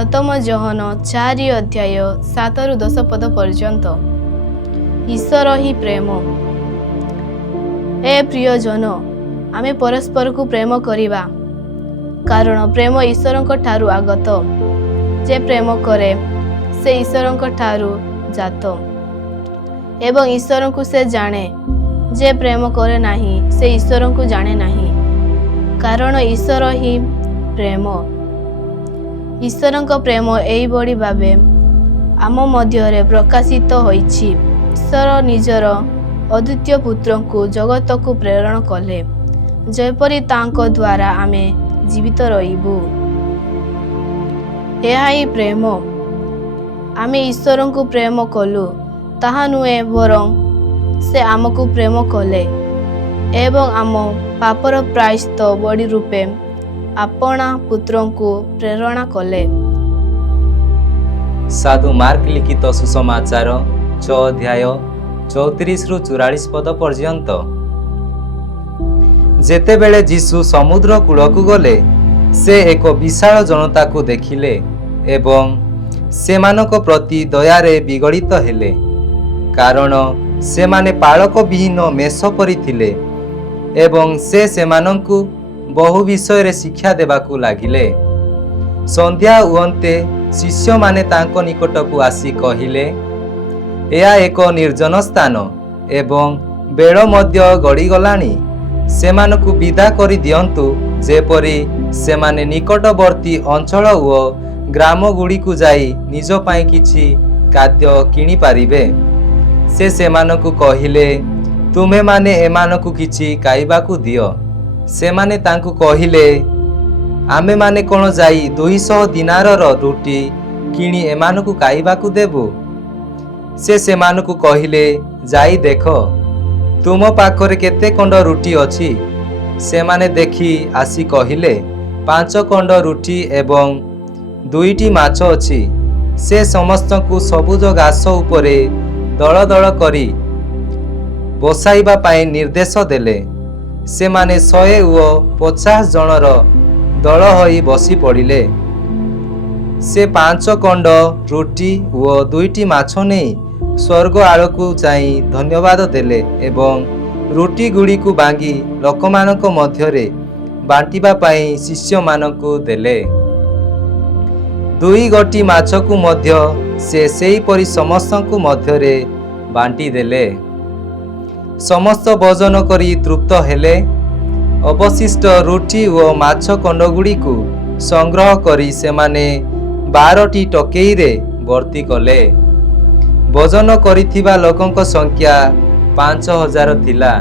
प्रथम जोहन 4 अध्याय 7-10 पद पर्यंत। ईश्वर ही प्रेम। ए प्रियजन, आमे परस्पर को प्रेम करिबा, कारण प्रेम ईश्वर ठारू आगत। जे प्रेम करे से ईश्वर ठारू जात एवं ईश्वर को से जाने। जे प्रेम करे नाही से ईश्वर को जाने नाही, कारण ईश्वर ही प्रेम। ईश्वर प्रेम एई बड़ी भावे आम मध्य प्रकाशित होईछि। ईश्वर निजर अद्वितीय पुत्र को जगत को प्रेरण कले, जेपरि तांको द्वारा आमे जीवित रहिबु। यह ही प्रेम। आमे ईश्वर को प्रेम कलु ताहा नुहे, बरं से आमको प्रेम कले एवं आम पापर प्रायश्चित बड़ी रूपे आपना पुत्र को प्रेरणा कले। साधु मार्क लिखित सुसमाचार 6 अध्याय 34-44 पद पर्यंत। जेतेबेले जीशु समुद्र कूल को गले, से एक विशाल जनता को देखिले एवं सेमानक प्रति दयारे विगलित हेले, कारण सेमाने पालक विहीन मेष परि थिले एवं से सेमानंकु बहु विषय रे शिक्षा देबाकू लागिले। संध्या उअन्ते शिष्य माने तांको निकट को आसी कहिले, एया एक निर्जन स्थान एवं बेड़ मध्य गड़ी गलानी। सेमानकु विदा करि दियंतु, जेपरि सेमाने निकटवर्ती अंचल ओ ग्राम गुड़ी को जाई निज पाई किछि खाद्य किनि पारिबे। से सेमानकु कहिले, तुमे माने एमानकु किछि खाइबाकू दियो। सेमाने तांकु कहिले, आमे माने कोन जाई 200 दिनारर रुटी किणी एमानकु खाइबाकू देबु। से सेमानकु कहिले, जाई देखो तुम पाखरे केते खंड रुटी अछि। सेमाने देखि आसी कहिले, 5 खंड रुटी एवं 2टी माछ अछि। से समस्तଙ୍କୁ सबुज घास उपरे दल दल करी बसाइबा पाई निर्देश देले। सेमाने 150 जनर दल होई बसी पड़िले। से 5 खंड रुटी और 2टी माछ नहीं स्वर्ग आड़कू चाई धन्यवाद देले एवं रुटी गुड़ी को बांगी लोकमानक मध्यरे बांटिबा पाई शिष्य मानकू देले। 2 गोटी माछ को मध्य से सेही परि समस्तଙ୍କୁ मध्यरे बांटी देले। समस्त भोजन करी तृप्त हेले। अवशिष्ट रुटी और माछ खंडगुड़ी को संग्रह करी सेमाने 12टी टोकेई रे भर्ती कले। भोजन करिथिबा लोकंक संख्या 5000 थिला।